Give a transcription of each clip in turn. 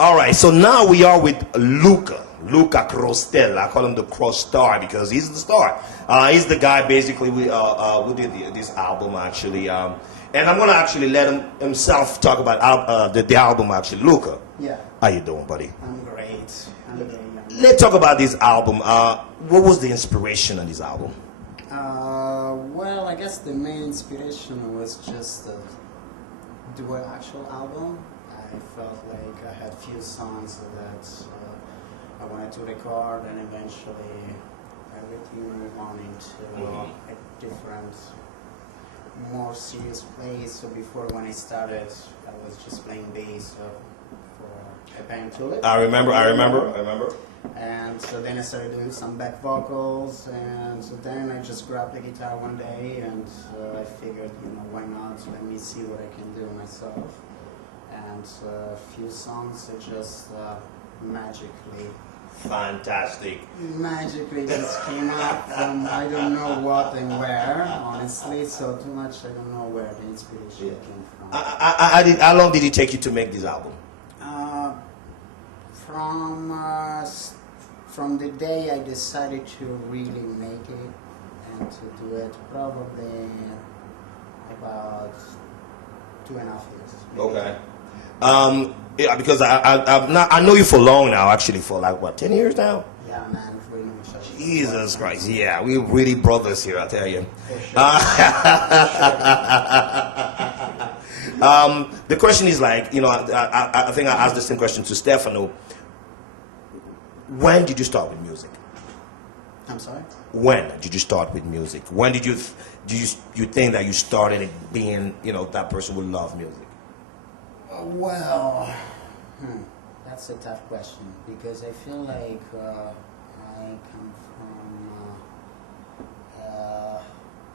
All right, so now we are with Luca Crostella. I call him the Cross Star because he's the star. He's the guy basically who did this album actually. And I'm gonna actually let him himself talk about the album actually. Luca, Yeah, how you doing, buddy? I'm great. I'm very young. Let's talk about this album. What was the inspiration on this album? Well, I guess the main inspiration was just to do an actual album. I felt like I had few songs that I wanted to record, and eventually everything moved on into a different, more serious place. So before, when I started, I was just playing bass for a band to it. I remember. And so then I started doing some back vocals, and so then I just grabbed the guitar one day, and I figured, why not? Let me see what I can do myself. And a few songs are just magically just came up from I don't know what and where, honestly. So too much I don't know where the inspiration came from. How long did it take you to make this album? From the day I decided to really make it and to do it, probably about 2.5 years. Maybe. Okay. Yeah, because I know you for long now, actually, for like what, 10 years now? Yeah, man, we know each other. Jesus Christ, yeah, we're really brothers here, I tell you. For sure. The question is like, I think I asked the same question to Stefano. When did you start with music? I'm sorry? When did you start with music? When did you think that you started being, that person who loved music? Well, that's a tough question because I feel like I come from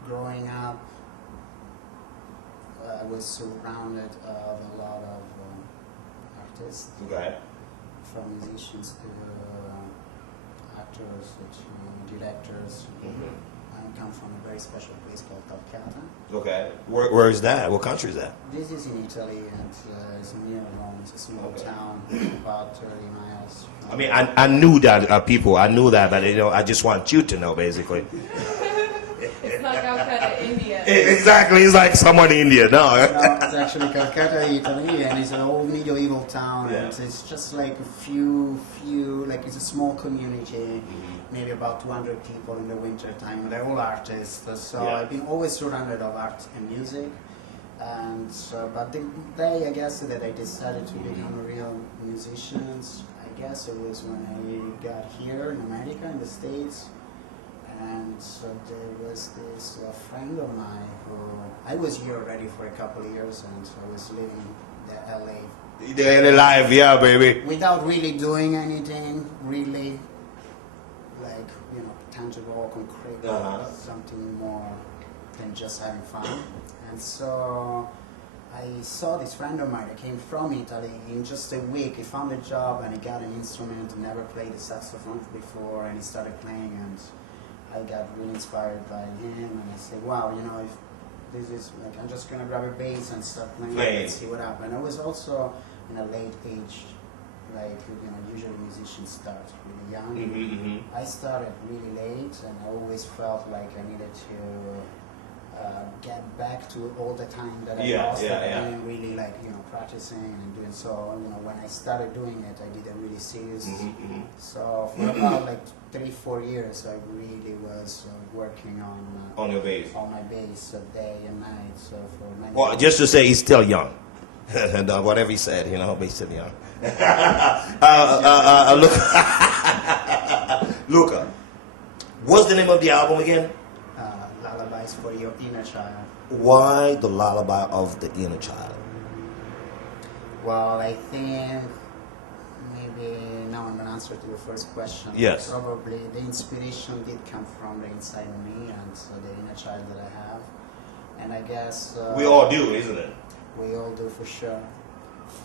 growing up. I was surrounded of a lot of artists, Okay. from musicians to actors to directors. I come from a very special place called Calcutta. Okay. Where is that? What country is that? This is in Italy, and it's near Rome. It's a small town, about 30 miles. I mean, I knew that, people. I knew that, but I just want you to know, basically. It's not Calcutta, India. Exactly, it's like someone in India. No. No, it's actually Calcutta, Italy, and it's an old medieval town. Yeah. And it's just like a few, like it's a small community, maybe about 200 people in the winter time. They're all artists, so Yeah. I've been always surrounded of art and music. And but the day, I guess, that I decided to become a real musician, I guess it was when I got here in America, in the States. And so there was this friend of mine who, I was here already for a couple of years, and so I was living in LA. They're alive, yeah, baby. Without really doing anything, really, like, tangible, concrete, something more than just having fun. And so I saw this friend of mine that came from Italy. In just a week, he found a job and he got an instrument, never played the saxophone before, and he started playing, and I got really inspired by him, and I said, wow, if this is like, I'm just gonna grab a bass and start playing and see what happens. I was also in a late age, like, usually musicians start really young. I started really late, and I always felt like I needed to get back to all the time that I lost. I didn't really like, practicing and doing so. When I started doing it, I did it really serious. So for about like 3-4 years, I really was working on your bass. On my bass, day and night. So for many Well, years. just to say, he's still young. And whatever he said, but he's still young. Luca, what's the name of the album again? Lullabies for Your Inner Child. Why the lullaby of the inner child? Well, I think maybe now I'm going to answer to the first question. Yes. Probably the inspiration did come from the inside of me and the inner child that I have. And I guess... we all do, isn't it? We all do, for sure.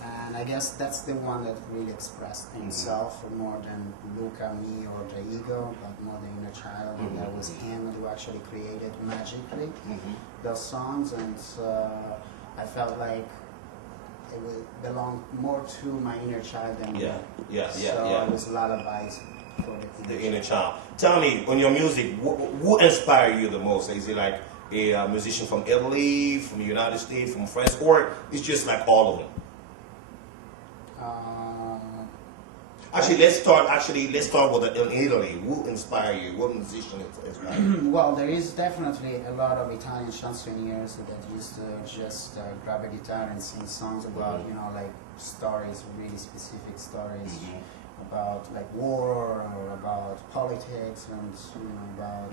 And I guess that's the one that really expressed himself more than Luca, me, or the ego, but more the inner child. And that was him who actually created magically those songs. And I felt like it will belong more to my inner child than me. Yeah. It was lullabies for The inner child. Tell me, on your music, who inspired you the most? Is it like a musician from Italy, from the United States, from France, or it's just like all of them? Actually, let's start with in Italy. Who inspired you? What musician inspired you? Well, there is definitely a lot of Italian chansonniers that used to just grab a guitar and sing songs about, like stories, really specific stories about like war or about politics and about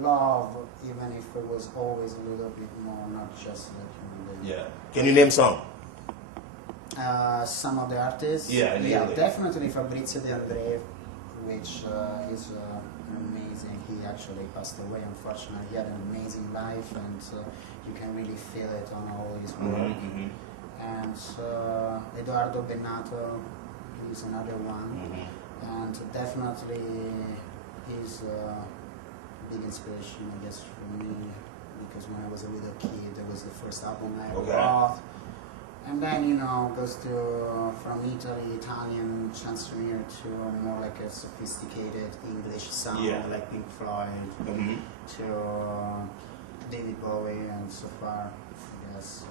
love, even if it was always a little bit more, not just like Yeah. Can you name some? Some of the artists. Yeah, definitely Fabrizio De André, which is amazing. He actually passed away, unfortunately. He had an amazing life, and you can really feel it on all his work. And Edoardo Bennato, he's another one, and definitely he's a big inspiration, I guess, for me, because when I was a little kid, that was the first album I ever bought. And then, goes to from Italian chansonnier to more like a sophisticated English sound, like Pink Floyd, to David Bowie, and so far, I guess.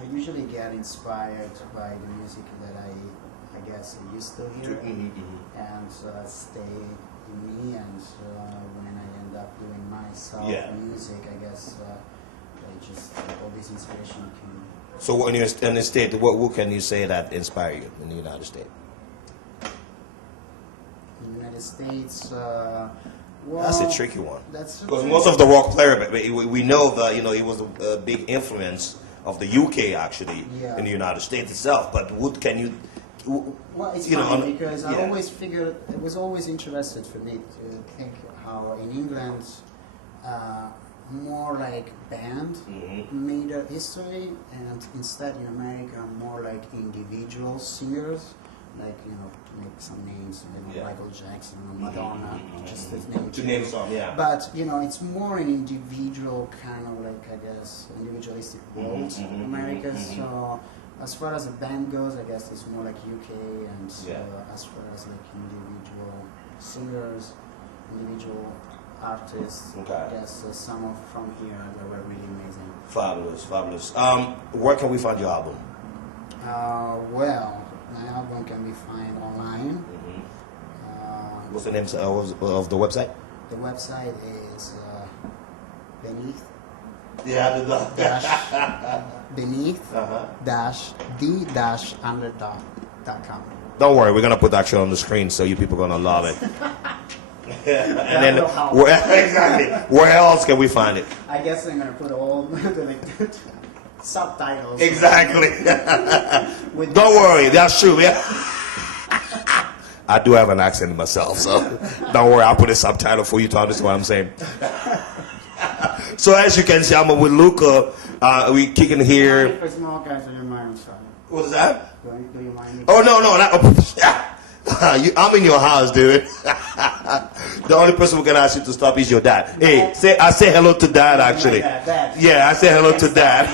I usually get inspired by the music that I guess I used to hear, and stay in me, and when I end up doing myself music, I guess all this inspiration came. So when you're in the States, what can you say that inspired you in the United States? In the United States, well, that's a tricky one. Because most of the rock player, but we know that it was a big influence of the UK actually in the United States itself. But what can you? Well, it's funny because I always figured it was always interested for me to think how in England. More like band made a history, and instead in America more like individual singers, like to make some names, Michael Jackson or Madonna, just to name some. But it's more an individual kind of like, I guess, individualistic world in America. So as far as a band goes, I guess it's more like UK, and as far as like individual singers, individual artists, I guess some from here that were really amazing. Fabulous. Where can we find your album? Well, my album can be found online. What's the name of the website? The website is beneath the underdog.com. Don't worry, we're gonna put that shit on the screen, so you people are gonna love it. And then where else can we find it? I guess I'm gonna put all the subtitles. Exactly. Don't worry, that's true. I do have an accent myself, so don't worry. I'll put a subtitle for you to understand what I'm saying. So as you can see, I'm with Luca. We kicking here. For small guys, do you mind? What's that? Do you mind? Oh no. I'm in your house, dude. The only person who can ask you to stop is your dad. Hey, I say hello to dad, actually. Yeah, I say hello to dad.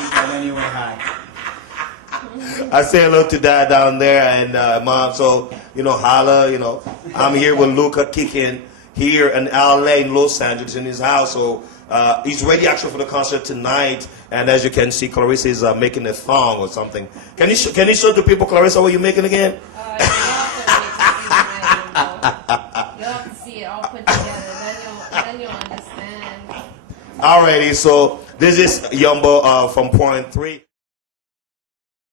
I say hello to dad down there, and mom. So holla. I'm here with Luca kicking here in LA, in Los Angeles, in his house. So he's ready actually for the concert tonight. And as you can see, Clarissa is making a thong or something. Can you show the people, Clarissa, what you're making again? You'll have to see it all put together, then you'll understand. Alrighty, so this is Yumbo from Point 3.